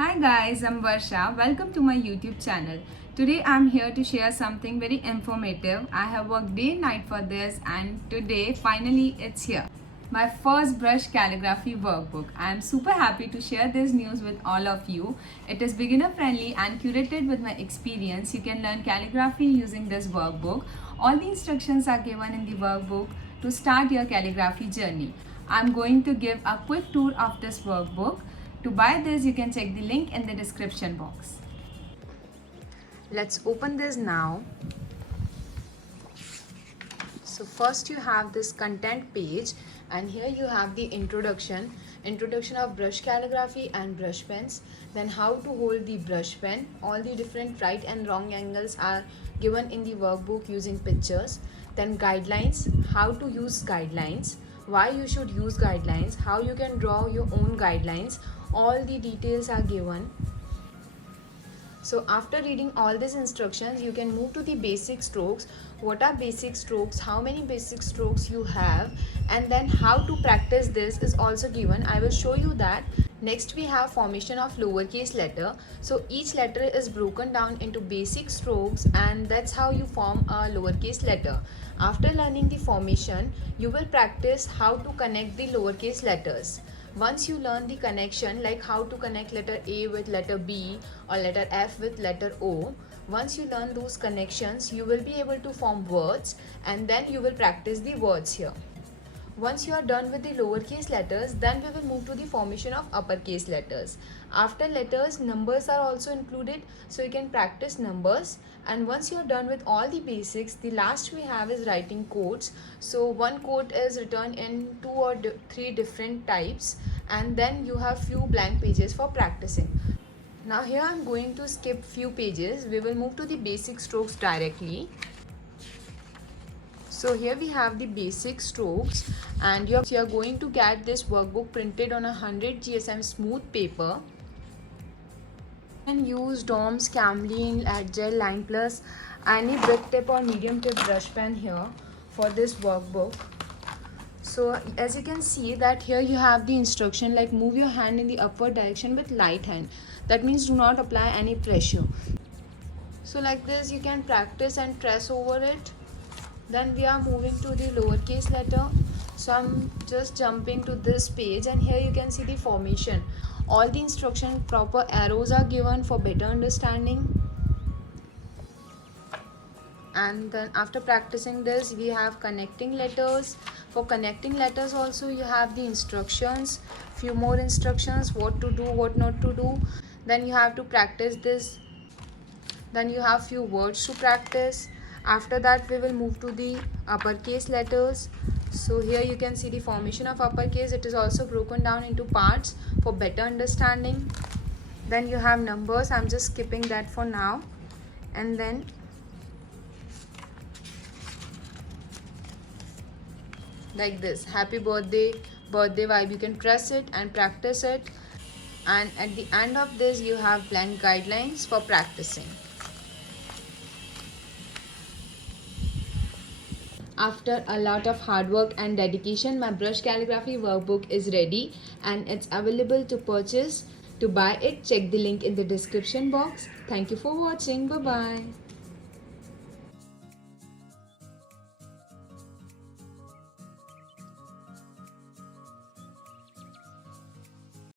Hi guys, I'm Varsha. Welcome to my YouTube channel. Today I'm here to share something very informative. I have worked day and night for this and today finally it's here. My first brush calligraphy workbook. I am super happy to share this news with all of you. It is beginner friendly and curated with my experience. You can learn calligraphy using this workbook. All the instructions are given in the workbook to start your calligraphy journey. I'm going to give a quick tour of this workbook. To buy this, you can check the link in the description box. Let's open this now. So first you have this content page and here you have the introduction of brush calligraphy and brush pens, then how to hold the brush pen. All the different right and wrong angles are given in the workbook using pictures. Then guidelines, how to use guidelines, why you should use guidelines, how you can draw your own guidelines. All the details are given. So after reading all these instructions, you can move to the basic strokes. What are basic strokes, how many basic strokes you have, and then how to practice this is also given. I will show you that. Next we have formation of lowercase letter. So each letter is broken down into basic strokes and that's how you form a lowercase letter. After learning the formation, you will practice how to connect the lowercase letters. Once you learn the connection, like how to connect letter A with letter B or letter F with letter O, once you learn those connections, you will be able to form words and then you will practice the words here. Once you are done with the lowercase letters, then we will move to the formation of uppercase letters. After letters, numbers are also included, so you can practice numbers. And once you are done with all the basics, the last we have is writing quotes. So one quote is written in 2 or 3 different types, and then you have few blank pages for practicing. Now here I am going to skip few pages. We will move to the basic strokes directly. So here we have the basic strokes and you are going to get this workbook printed on a 100 GSM smooth paper. You can use DOMS, Camlin, Adgel, Line Plus, any big tip or medium tip brush pen here for this workbook. So as you can see that here you have the instruction like move your hand in the upward direction with light hand. That means do not apply any pressure. So like this you can practice and trace over it. Then we are moving to the lowercase letter. So I'm just jumping to this page and here you can see the formation. All the instruction proper arrows are given for better understanding. And then after practicing this we have connecting letters. For connecting letters also you have the instructions, few more instructions, what to do, what not to do. Then you have to practice this. Then you have few words to practice. After that we will move to the uppercase letters. So here you can see the formation of uppercase. It is also broken down into parts for better understanding. Then you have numbers. I'm just skipping that for now. And then like this, happy birthday, birthday vibe. You can press it and practice it. And at the end of this you have blank guidelines for practicing. After a lot of hard work and dedication, my brush calligraphy workbook is ready and it's available to purchase. To buy it, check the link in the description box. Thank you for watching. Bye-bye.